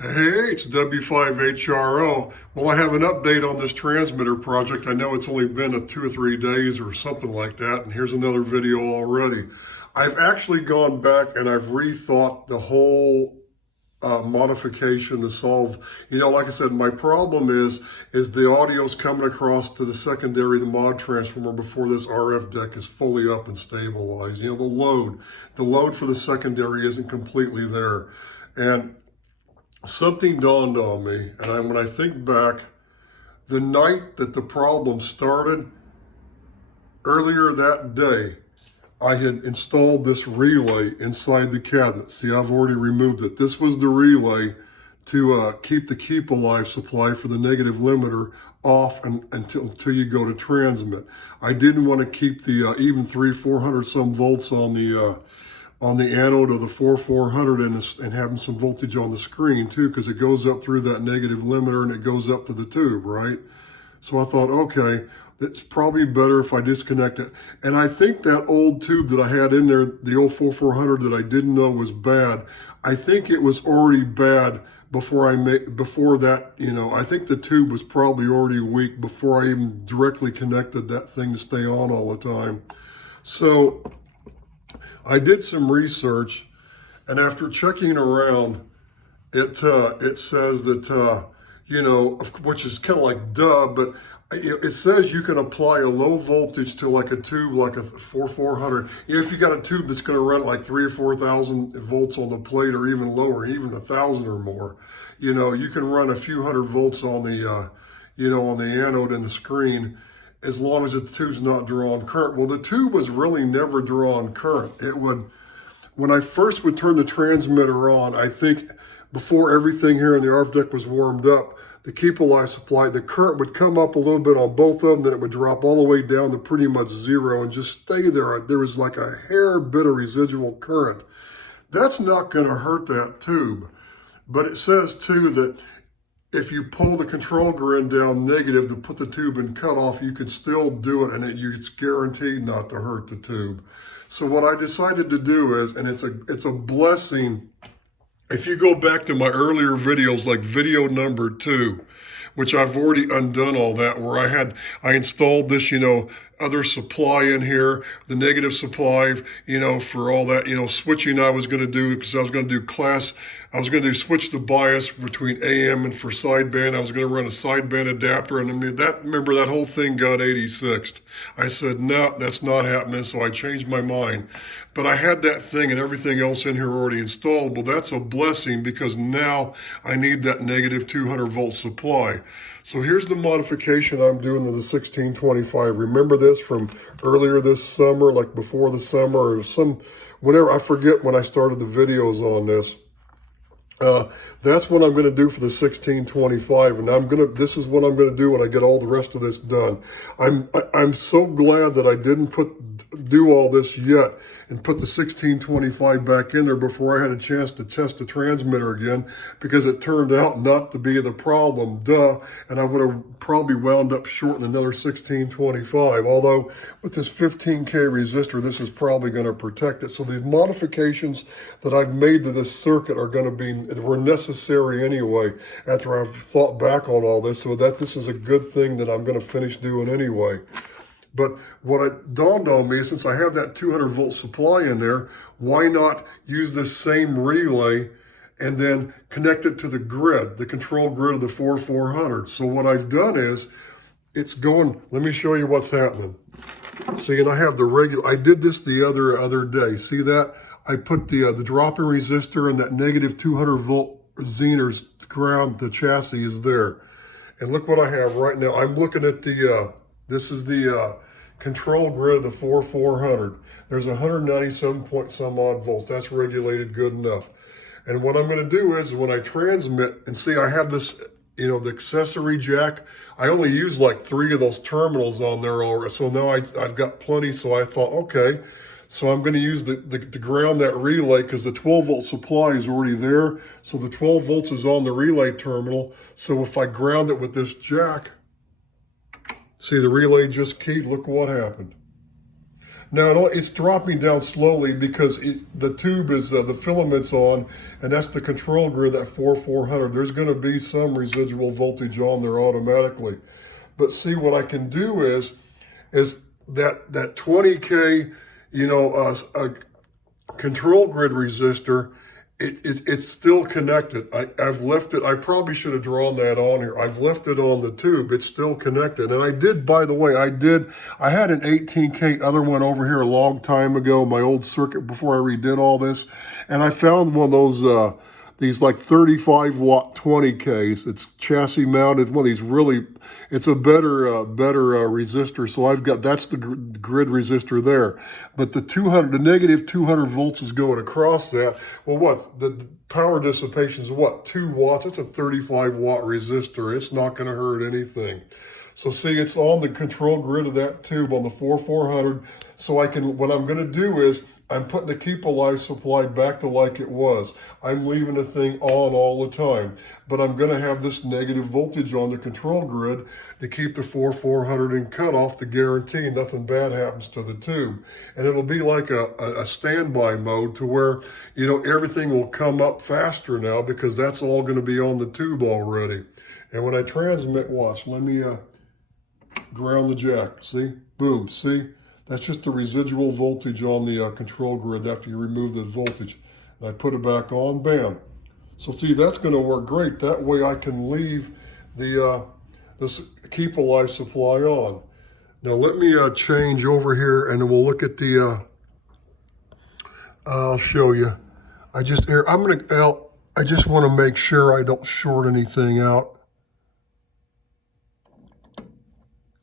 Hey, it's W5HRO. Well, I have an update on this transmitter project. I know it's only been 2 or 3 days or something like that, and here's another video already. I've actually gone back and I've rethought the whole modification to solve, like I said, my problem is the audio's coming across to the secondary, the mod transformer before this RF deck is fully up and stabilized. The load for the secondary isn't completely there. And something dawned on me, and when I think back, the night that the problem started, earlier that day, I had installed this relay inside the cabinet. See, I've already removed it. This was the relay to keep the keep alive supply for the negative limiter off until you go to transmit. I didn't want to keep the even 400 some volts on the anode of the 4400 and having some voltage on the screen too, because it goes up through that negative limiter and it goes up to the tube, right? So I thought, okay, it's probably better if I disconnect it. And I think that old tube that I had in there, the old 4400 that I didn't know was bad, I think it was already bad before that, I think the tube was probably already weak before I even directly connected that thing to stay on all the time. So I did some research, and after checking around, it says that which is kind of like duh, but it says you can apply a low voltage to like a tube, like a 4400. If you got a tube that's going to run like 3,000 or 4,000 volts on the plate, or even lower, even 1,000 or more, you can run a few hundred volts on the on the anode and the screen, as long as the tube's not drawing current. Well, the tube was really never drawing current. It would, when I first would turn the transmitter on, I think before everything here in the RF deck was warmed up, the keep alive supply, the current would come up a little bit on both of them, then it would drop all the way down to pretty much zero and just stay there. There was like a hair bit of residual current. That's not going to hurt that tube. But it says too that if you pull the control grid down negative to put the tube in cutoff, you can still do it, and it's guaranteed not to hurt the tube. So what I decided to do is, and it's a blessing, if you go back to my earlier videos, like video number 2, which I've already undone all that, where I installed this, other supply in here, the negative supply, for all that, switching I was going to do, because I was going to do switch the bias between AM and for sideband. I was going to run a sideband adapter, and remember that whole thing got 86'd. I said, no, that's not happening, so I changed my mind. But I had that thing and everything else in here already installed. Well, that's a blessing, because now I need that negative 200 volt supply. So here's the modification I'm doing to the 1625. Remember this from earlier this summer, like before the summer, or whenever, I forget when I started the videos on this. That's what I'm going to do for the 1625, and this is what I'm going to do when I get all the rest of this done. I'm so glad that I didn't do all this yet and put the 1625 back in there before I had a chance to test the transmitter again, because it turned out not to be the problem, and I would have probably wound up shorting another 1625, although with this 15K resistor, this is probably going to protect it. So these modifications that I've made to this circuit were necessary anyway, after I've thought back on all this, so that this is a good thing that I'm going to finish doing anyway. But what it dawned on me, since I have that 200 volt supply in there, why not use this same relay and then connect it to the grid, the control grid of the 4400. So what I've done is, it's going, let me show you what's happening. See, and I have I did this the other day. See that? I put the drop-in resistor and that negative 200 volt Zener's ground, the chassis is there. And look what I have right now. I'm looking at this is the control grid of the 4400. There's 197 point some odd volts. That's regulated good enough. And what I'm going to do is, when I transmit, and see, I have this, the accessory jack. I only use like 3 of those terminals on there already. So now I've got plenty. So I thought, okay, so I'm going to use the ground that relay, because the 12 volt supply is already there. So the 12 volts is on the relay terminal. So if I ground it with this jack, see, the relay just keyed. Look what happened. Now it's dropping down slowly because the tube is, the filament's on, and that's the control grid, that 4400. There's going to be some residual voltage on there automatically. But see, what I can do is that 20K, a control grid resistor, it's still connected. I've left it. I probably should have drawn that on here. I've left it on the tube. It's still connected. And I did, by the way, I had an 18K other one over here a long time ago, my old circuit before I redid all this. And I found one of those, these like 35 watt 20Ks. It's chassis mounted. One of these really, it's a better resistor. So I've got, that's the grid resistor there. But the negative 200 volts is going across that. Well, the power dissipation is what? 2 watts. It's a 35 watt resistor. It's not going to hurt anything. So see, it's on the control grid of that tube on the 4400. So what I'm going to do is, I'm putting the keep alive supply back to like it was. I'm leaving the thing on all the time, but I'm going to have this negative voltage on the control grid to keep the 4400 in cutoff to guarantee nothing bad happens to the tube. And it'll be like a standby mode to where, everything will come up faster now because that's all going to be on the tube already. And when I transmit, watch, let me ground the jack. See? Boom. See? That's just the residual voltage on the control grid after you remove the voltage. And I put it back on, bam. So see, that's going to work great. That way I can leave this keep alive supply on. Now let me change over here and then we'll look at the, I'll show you. I just want to make sure I don't short anything out.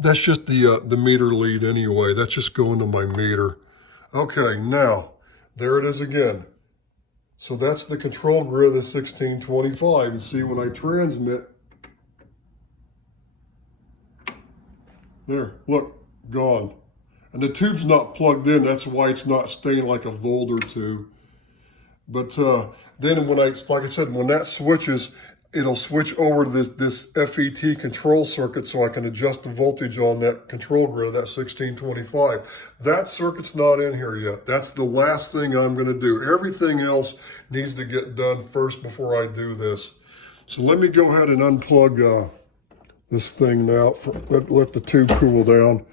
That's just the meter lead anyway. That's just going to my meter. Okay, now, there it is again. So that's the control grid of the 1625. And see, when I transmit, there, look, gone. And the tube's not plugged in. That's why it's not staying like a volter tube. But then like I said, when that switches, it'll switch over to this FET control circuit so I can adjust the voltage on that control grid of that 1625. That circuit's not in here yet. That's the last thing I'm going to do. Everything else needs to get done first before I do this. So let me go ahead and unplug this thing now. Let the tube cool down.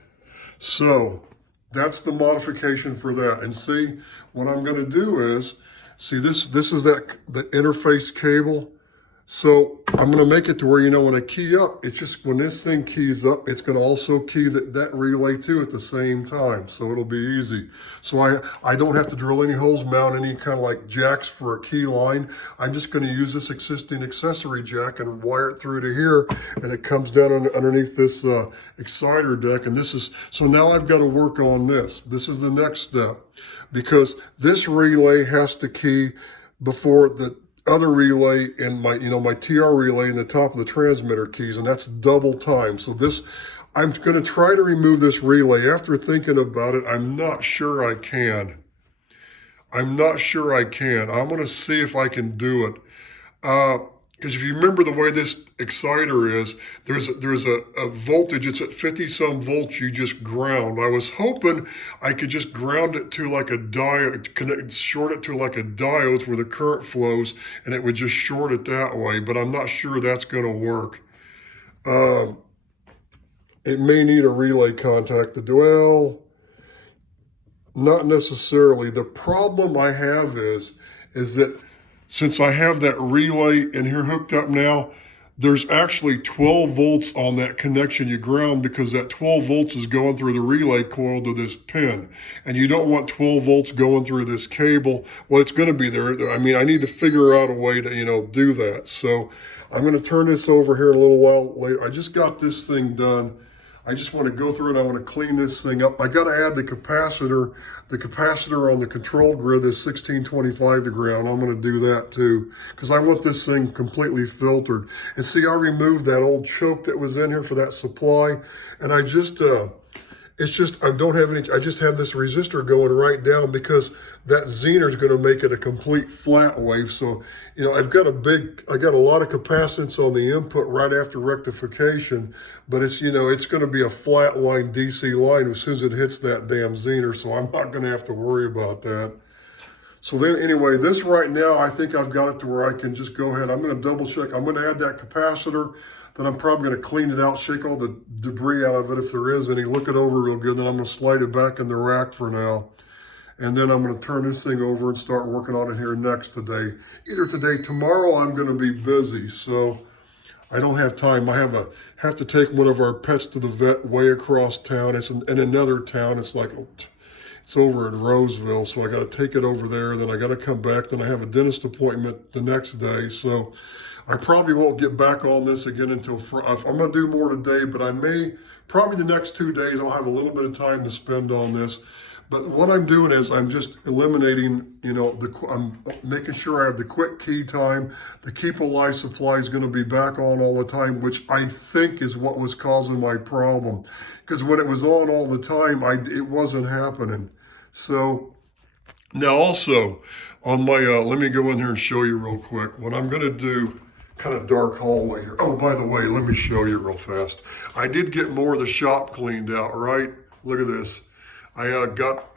So that's the modification for that. And see, what I'm going to do is, see, this is the interface cable. So I'm going to make it to where, when I key up, it's just when this thing keys up, it's going to also key that relay too at the same time. So it'll be easy. So I don't have to drill any holes, mount any kind of like jacks for a key line. I'm just going to use this existing accessory jack and wire it through to here. And it comes down underneath this exciter deck. And so now I've got to work on this. This is the next step because this relay has to key before the other relay and my TR relay in the top of the transmitter keys, and that's double time. So I'm going to try to remove this relay. After thinking about it, I'm not sure I can. I'm going to see if I can do it. Because if you remember the way this exciter is, there's a voltage, it's at 50 some volts you just ground. I was hoping I could just ground it to like a diode, short it to like a diode where the current flows, and it would just short it that way, but I'm not sure that's going to work. It may need a relay contact to do, well, not necessarily. The problem I have is that since I have that relay in here hooked up now, there's actually 12 volts on that connection you ground because that 12 volts is going through the relay coil to this pin. And you don't want 12 volts going through this cable. Well, it's going to be there. I mean, I need to figure out a way to, do that. So I'm going to turn this over here in a little while later. I just got this thing done. I just want to go through it. I want to clean this thing up. I got to add the capacitor on the control grid, this 1625 to ground. I'm going to do that too, because I want this thing completely filtered. And see, I removed that old choke that was in here for that supply. And I just, It's just, I don't have any, I just have this resistor going right down because that zener is going to make it a complete flat wave. So, I've got I got a lot of capacitance on the input right after rectification, but it's, it's going to be a flat line DC line as soon as it hits that damn zener. So I'm not going to have to worry about that. So then anyway, this right now, I think I've got it to where I can just go ahead. I'm going to double check. I'm going to add that capacitor. Then I'm probably going to clean it out, shake all the debris out of it if there is any, look it over real good. Then I'm going to slide it back in the rack for now. And then I'm going to turn this thing over and start working on it here next today. Either today, tomorrow I'm going to be busy, so I don't have time. I have to take one of our pets to the vet way across town. It's in another town. It's over in Roseville, so I got to take it over there. Then I got to come back. Then I have a dentist appointment the next day. So I probably won't get back on this again until I'm going to do more today, but I may, probably the next 2 days, I'll have a little bit of time to spend on this. But what I'm doing is I'm just eliminating, I'm making sure I have the quick key time. The keep alive supply is going to be back on all the time, which I think is what was causing my problem. Because when it was on all the time, it wasn't happening. So now also on my, let me go in here and show you real quick what I'm going to do. Kind of dark hallway here. Oh, by the way, let me show you real fast. I did get more of the shop cleaned out, right? Look at this. I got,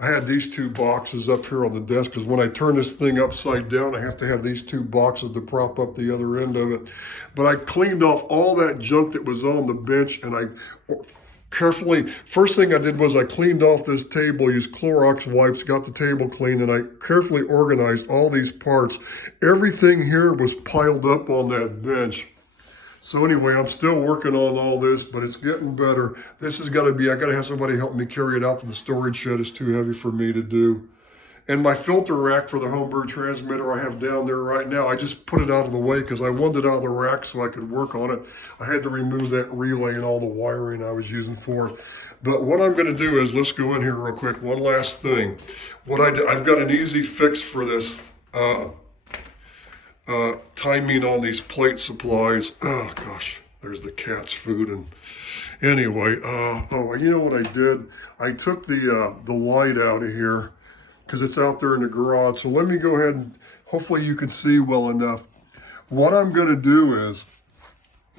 I had these 2 boxes up here on the desk because when I turn this thing upside down, I have to have these 2 boxes to prop up the other end of it. But I cleaned off all that junk that was on the bench, and I carefully, first thing I did was I cleaned off this table, used Clorox wipes, got the table clean, and I carefully organized all these parts. Everything here was piled up on that bench. So anyway, I'm still working on all this, but it's getting better. This is got to be, I got to have somebody help me carry it out to the storage shed. It's too heavy for me to do. And my filter rack for the homebrew transmitter I have down there right now, I just put it out of the way because I wanted it out of the rack so I could work on it. I had to remove that relay and all the wiring I was using for it. But what I'm going to do is, let's go in here real quick. One last thing. I've got an easy fix for this timing on these plate supplies. Oh gosh, there's the cat's food. And anyway, you know what I did? I took the light out of here because it's out there in the garage. So let me go ahead and hopefully you can see well enough. What I'm going to do is,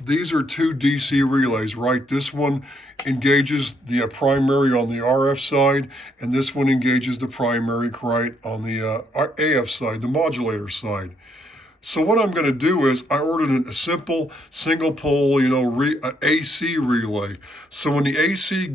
these are 2 DC relays, right? This one engages the primary on the RF side, and this one engages the primary right on the AF side, the modulator side. So what I'm going to do is I ordered a simple single pole, AC relay. So when the AC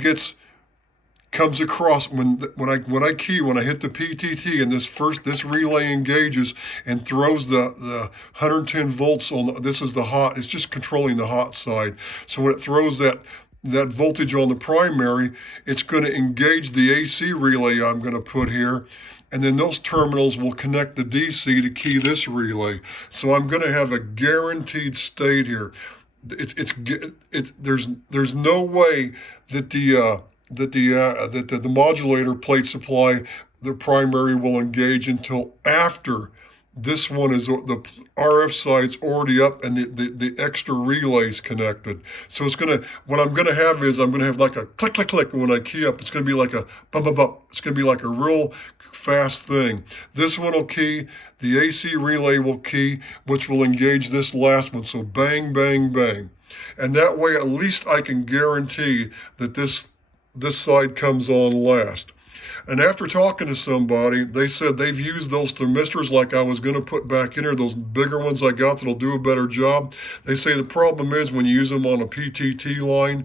comes across, when I hit the PTT and this relay engages and throws the 110 volts on this is the hot, it's just controlling the hot side. So when it throws that voltage on the primary, it's going to engage the AC relay I'm going to put here, and then those terminals will connect the DC to key this relay. So I'm going to have a guaranteed state here. There's no way that the modulator plate supply, the primary, will engage until after this one is, the RF side's already up and the extra relay's connected. So what I'm gonna have is I'm gonna have like a click, click, click when I key up. It's gonna be like a bump, bump, bump. It's gonna be like a real fast thing. This one will key, the AC relay will key, which will engage this last one. So bang, bang, bang. And that way at least I can guarantee that this side comes on last. And after talking to somebody, they said they've used those thermistors like I was going to put back in here, those bigger ones I got that'll do a better job. They say the problem is when you use them on a PTT line,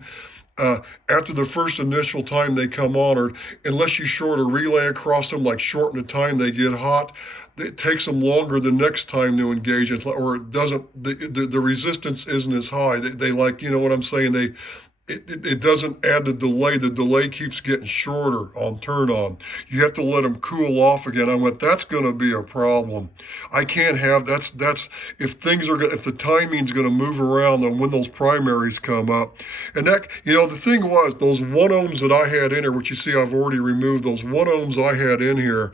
after the first initial time they come on, or unless you short a relay across them, like shorten the time they get hot, it takes them longer the next time to engage, or it doesn't, the resistance isn't as high. They like, you know what I'm saying, it doesn't add the delay. The delay keeps getting shorter on turn on. You have to let them cool off again. I went, that's going to be a problem. I can't have, that's, if the timing's going to move around on when those primaries come up. And that, the thing was, those 1 ohms that I had in here, which you see I've already removed, those 1 ohms I had in here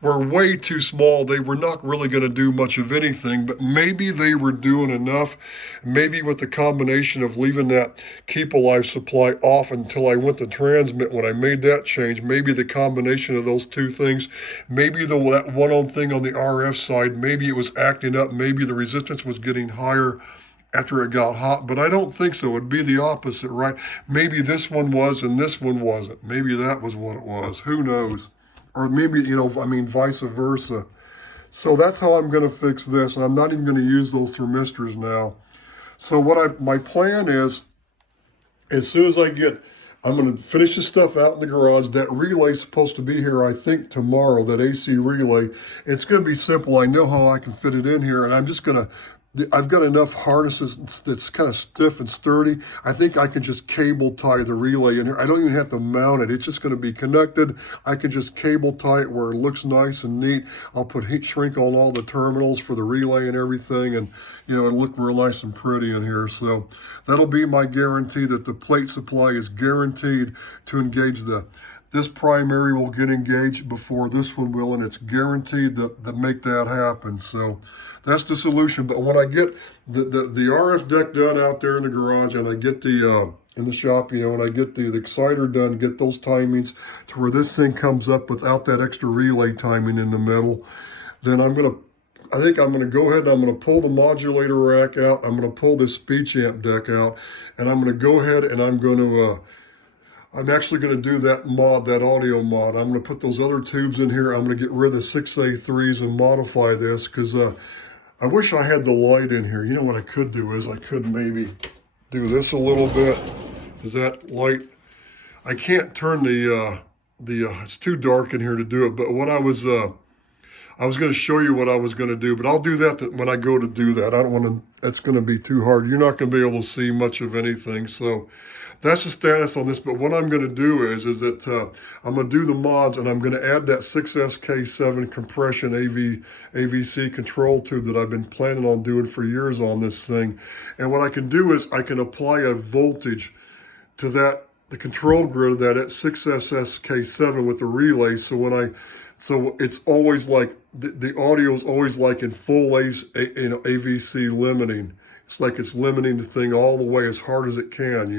were way too small. They were not really going to do much of anything, but maybe they were doing enough. Maybe with the combination of leaving that keep alive life supply off until I went to transmit. When I made that change, maybe the combination of those two things, maybe that 1 ohm thing on the RF side, maybe it was acting up, maybe the resistance was getting higher after it got hot, but I don't think so. It'd be the opposite, right? Maybe this one was and this one wasn't. Maybe that was what it was. Who knows? Or maybe, vice versa. So that's how I'm going to fix this, and I'm not even going to use those thermistors now. So my plan is, as soon as I'm going to finish this stuff out in the garage. That relay's supposed to be here, I think, tomorrow, that AC relay. It's going to be simple. I know how I can fit it in here, and I've got enough harnesses that's kind of stiff and sturdy. I think I can just cable tie the relay in here. I don't even have to mount it. It's just going to be connected. I can just cable tie it where it looks nice and neat. I'll put heat shrink on all the terminals for the relay and everything, and it'll look real nice and pretty in here. So that'll be my guarantee that the plate supply is guaranteed to engage this primary will get engaged before this one will, and it's guaranteed to make that happen. So that's the solution. But when I get the RF deck done out there in the garage, and I get in the shop, and I get the exciter done, get those timings to where this thing comes up without that extra relay timing in the middle, then I think I'm going to go ahead and I'm going to pull the modulator rack out. I'm going to pull this speech amp deck out, and I'm going to go ahead and I'm actually going to do that audio mod. I'm going to put those other tubes in here. I'm going to get rid of the 6A3s and modify this, because I wish I had the light in here. What I could do is I could maybe do this a little bit. Is that light? I can't turn it's too dark in here to do it, but what I was going to show you what I was going to do, but I'll do that when I go to do that. I don't want to, that's going to be too hard. You're not going to be able to see much of anything. So that's the status on this. But what I'm going to do is that I'm going to do the mods, and I'm going to add that 6SK7 compression AVC control tube that I've been planning on doing for years on this thing. And what I can do is I can apply a voltage to the control grid of that at 6SK7 with the relay. So it's always like, the audio is always like in full AVC limiting. It's like it's limiting the thing all the way as hard as it can,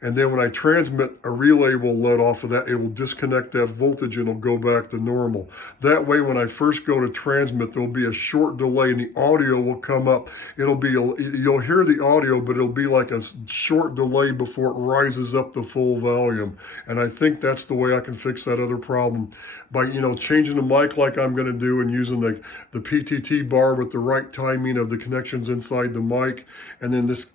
And then when I transmit, a relay will let off of that. It will disconnect that voltage and it'll go back to normal. That way, when I first go to transmit, there'll be a short delay and the audio will come up. You'll hear the audio, but it'll be like a short delay before it rises up to full volume. And I think that's the way I can fix that other problem. By, changing the mic like I'm going to do, and using the PTT bar with the right timing of the connections inside the mic. And then this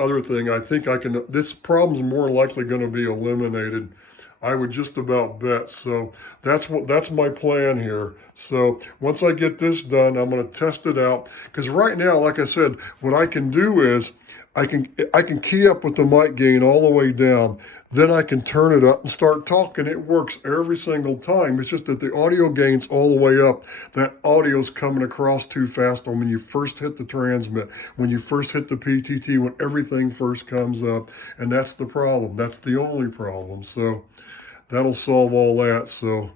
other thing, I think this problem's more likely going to be eliminated. I would just about bet. So that's my plan here. So once I get this done, I'm going to test it out. Because right now, like I said, what I can do is I can key up with the mic gain all the way down. Then I can turn it up and start talking. It works every single time. It's just that the audio gain's all the way up. That audio's coming across too fast when you first hit the transmit, when you first hit the PTT, when everything first comes up. And that's the problem. That's the only problem. So that'll solve all that. So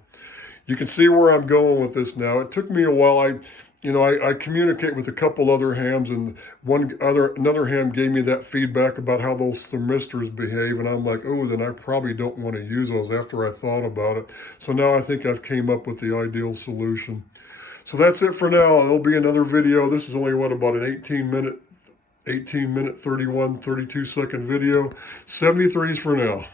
you can see where I'm going with this now. It took me a while. I communicate with a couple other hams, and another ham gave me that feedback about how those thermistors behave, and I'm like, oh, then I probably don't want to use those after I thought about it. So now I think I've came up with the ideal solution. So that's it for now. There'll be another video. This is only about an 18 minute 32 second video. 73s for now.